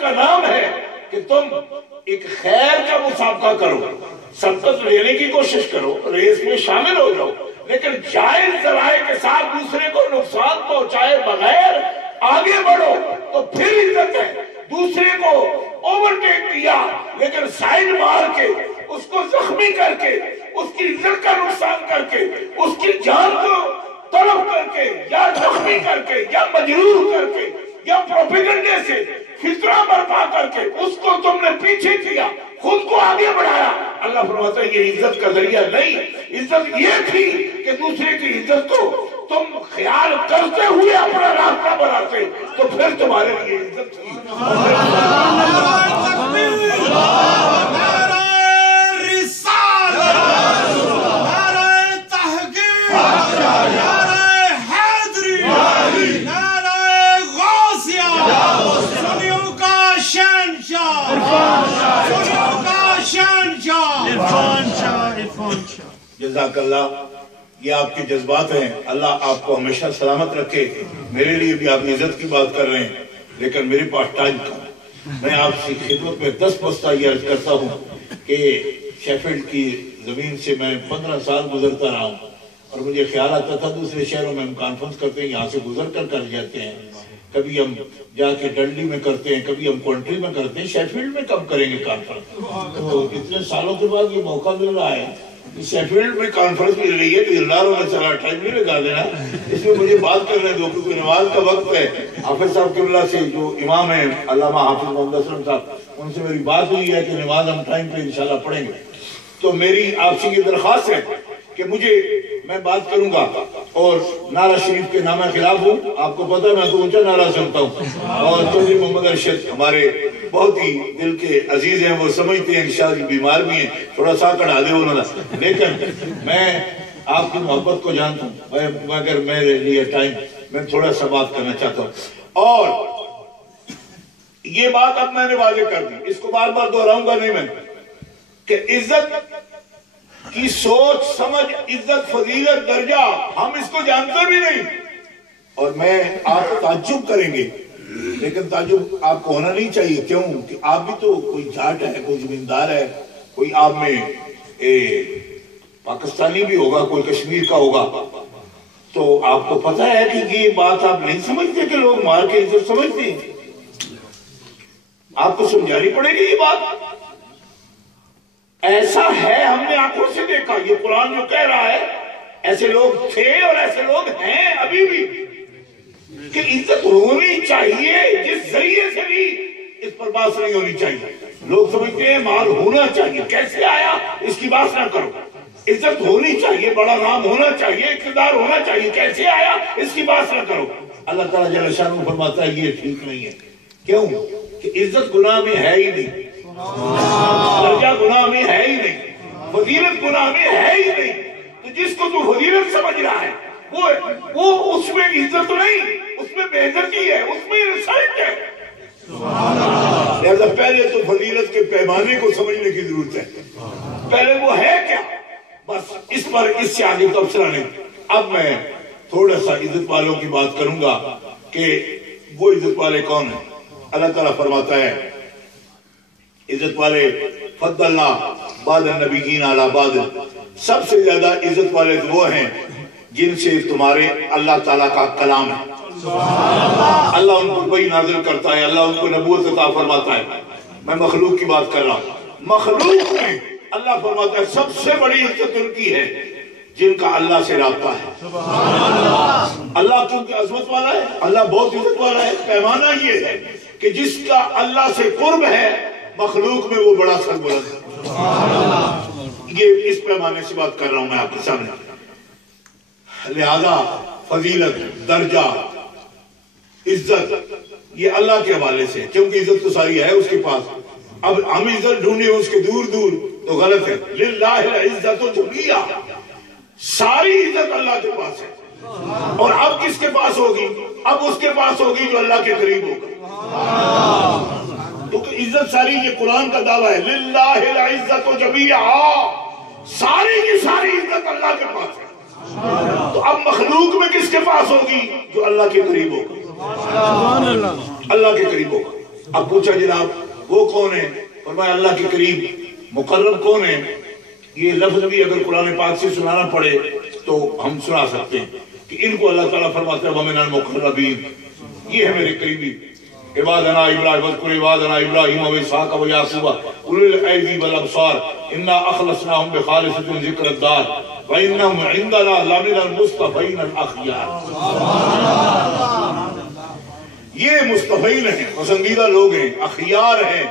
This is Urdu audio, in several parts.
کا نام ہے کہ تم ایک خیر کا مسابقہ کرو، سبقت لینے کی کوشش کرو، ریس میں شامل ہو جاؤ، لیکن جائز ذرائع کے ساتھ دوسرے کو نقصان پہنچائے بغیر آگے بڑھو تو پھر عزت ہے۔ دوسرے کو اوورٹیک کیا لیکن سائڈ مار کے، اس کو زخمی کر کے، اس کی عزت کا نقصان کر کے، اس کی جان کو طلب کر کے یا زخمی کر کے یا مجروح کر کے یا پروپیگنڈے سے فتنہ برپا کر کے اس کو تم نے پیچھے کیا، خود کو آگے بڑھایا، اللہ فرماتا ہے یہ عزت کا ذریعہ نہیں۔ عزت یہ تھی کہ دوسرے کی عزت کو تم خیال کرتے ہوئے اپنا راستہ بناتے تو پھر تمہارے لیے عزت تھی۔ جزاک اللہ، یہ آپ کے جذبات ہیں، اللہ آپ کو ہمیشہ سلامت رکھے۔ میرے لیے بھی آپ عزت کی بات کر رہے ہیں لیکن میرے پاس ٹائم کم، میں آپ سے خدمت میں 10 بستہ یہ عرض کرتا ہوں کہ شیفیلڈ کی زمین سے میں 15 سال گزرتا رہا ہوں اور مجھے خیال آتا تھا دوسرے شہروں میں ہم کانفرنس کرتے ہیں، یہاں سے گزر کر جاتے ہیں، کبھی ہم جا کے ڈنڈی میں کرتے ہیں، کبھی ہم کونٹری میں کرتے ہیں، شیفیلڈ میں کب کریں گے کانفرنس؟ تو اتنے سالوں کے بعد یہ موقع مل رہا ہے، شیفیلڈ میں کانفرنس مل رہی ہے، تو اللہ نے چلا ٹائم نہیں لگا دینا، اس میں مجھے بات کرنے دو کیونکہ نماز کا وقت ہے۔ حافظ صاحب کے اللہ سے جو امام ہیں علامہ حافظ محمد اسلم صاحب، ان سے میری بات ہوئی ہے کہ نماز ہم ٹائم پہ انشاءاللہ پڑھیں گے، تو میری آپ سے یہ درخواست ہے کہ میں بات کروں گا اور نعرہ شریف کے نامہ خلاف ہوں، آپ کو پتہ میں تو اونچا نعرہ سنتا ہوں، اور چودھری محمد ارشد ہمارے بہت ہی دل کے عزیز ہیں، وہ سمجھتے ہیں کہ شاید بیمار بھی ہیں، تھوڑا سا کڑھا دے انہوں نے، لیکن میں آپ کی محبت کو جانتا ہوں، مگر میرے لیے ٹائم میں تھوڑا سا بات کرنا چاہتا ہوں، اور یہ بات اب میں نے واضح کر دی، اس کو بار بار دہراؤں گا نہیں میں، کہ عزت کی سوچ سمجھ، عزت فضیلت درجہ ہم اس کو جانتے بھی نہیں، اور میں آپ تعجب کریں گے لیکن تعجب آپ کو ہونا نہیں چاہیے، کیوں کہ آپ بھی تو کوئی جاٹ ہے، کوئی زمیندار ہے، کوئی آپ میں پاکستانی بھی ہوگا، کوئی کشمیر کا ہوگا، تو آپ کو پتہ ہے کہ یہ بات آپ نہیں سمجھتے کہ لوگ مار کے عزت سمجھتے ہیں، آپ کو سمجھانی پڑے گی یہ بات، ایسا ہے، ہم نے آنکھوں سے دیکھا، یہ قرآن جو کہہ رہا ہے ایسے لوگ تھے اور ایسے لوگ ہیں ابھی بھی، کہ عزت ہونی چاہیے، جس ذریعے سے بھی اس پر بات نہیں ہونی چاہیے، لوگ سمجھتے ہیں مال ہونا چاہیے، کیسے آیا اس کی بات نہ کرو، عزت ہونی چاہیے، بڑا نام ہونا چاہیے، اقتدار ہونا چاہیے، کیسے آیا اس کی بات نہ کرو۔ اللہ تعالیٰ جل شانہ فرماتا ہے یہ ٹھیک نہیں ہے، کیوں کہ عزت گناہ میں ہے ہی نہیں، درجہ گناہ میں ہے ہی نہیں، فضیلت گناہ میں ہے ہی نہیں، تو جس کو تو فضیلت سمجھ رہا ہے وہ اس میں عزت نہیں، اس میں بے عزتی ہے، اس میں انسلٹ ہے۔ لہذا پہلے تو فضیلت کے پیمانے کو سمجھنے کی ضرورت ہے، پہلے وہ ہے کیا، بس اس پر اس سے آگے تبصرہ نہیں۔ اب میں تھوڑا سا عزت والوں کی بات کروں گا کہ وہ عزت والے کون ہیں۔ اللہ تعالیٰ فرماتا ہے عزت والے فضلنا بعض النبیین علی بعض، سب سے زیادہ عزت والے وہ ہیں جن سے تمہارے اللہ تعالیٰ کا کلام ہے، اللہ ان کو وحی نازل کرتا ہے، اللہ ان کو نبوت عطا فرماتا ہے۔ میں مخلوق کی بات کر رہا ہوں، مخلوق میں اللہ فرماتا ہے سب سے بڑی عزت ان کی ہے جن کا اللہ سے رابطہ ہے۔ اللہ کیونکہ عظمت والا ہے، اللہ بہت عزت والا ہے، پیمانہ یہ ہے کہ جس کا اللہ سے قرب ہے مخلوق میں وہ بڑا سربلند ہے۔ یہ اس پیمانے سے بات کر رہا ہوں میں آپ کے سامنے۔ لہذا فضیلت، درجہ، عزت یہ اللہ کے حوالے سے، کیونکہ عزت تو ساری ہے اس کے پاس، اب ہم عزت ڈھونڈے اس کے دور دور تو غلط ہے۔ للہ العزت جمیعا، ساری عزت اللہ کے پاس ہے، اور اب کس کے پاس ہوگی؟ اب اس کے پاس ہوگی جو اللہ کے قریب ہوگا، کیونکہ عزت ساری، یہ قرآن کا دعویٰ ہے، للہ العزت جمیعا، ساری کی ساری عزت اللہ کے پاس ہے، تو اب مخلوق میں کس کے پاس ہوگی؟ جو اللہ کے قریب ہوگا، اللہ کے قریب ہوگا۔ اب پوچھا جناب وہ کون ہے؟ فرمایا اللہ کے قریب مقرب کون ہے؟ یہ لفظ بھی اگر قرآن پاک سے سنانا پڑے تو ہم سنا سکتے ہیں کہ ان کو اللہ تعالیٰ فرماتا ہے وَمِنَ الْمُقَرَّبِينَ، یہ ہے میرے قریبی عبادنا ابراہیم واذکر عبادنا ابراہیم واسحاق ویعقوب اولي الايدي والابصار انا اخلصناهم بخالصة ذکر الدار وانهم عندنا لمن المصطفین الاخیار۔ یہ مصطفین ہیں، پسندیدہ لوگ ہیں، اخیار ہیں،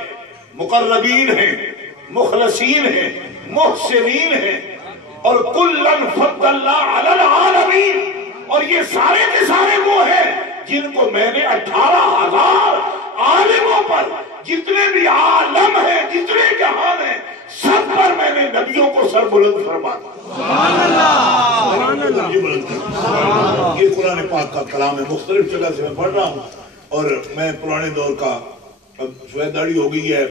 مقربین ہیں، مخلصین ہیں، محسنین ہیں، اور کلن فضلنا علی العالمین، اور یہ سارے کے سارے وہ ہیں جن کو میں نے 18,000 عالموں پر، جتنے بھی عالم ہیں، جتنے جہان ہیں، سب پر میں نے نبیوں کو سر بلند فرما دیا۔ سبحان اللہ، یہ قرآن پاک کا کلام ہے، مختلف جگہ سے میں پڑھ رہا ہوں، اور میں پرانے دور کا، اب شاید داڑھی ہو گئی ہے۔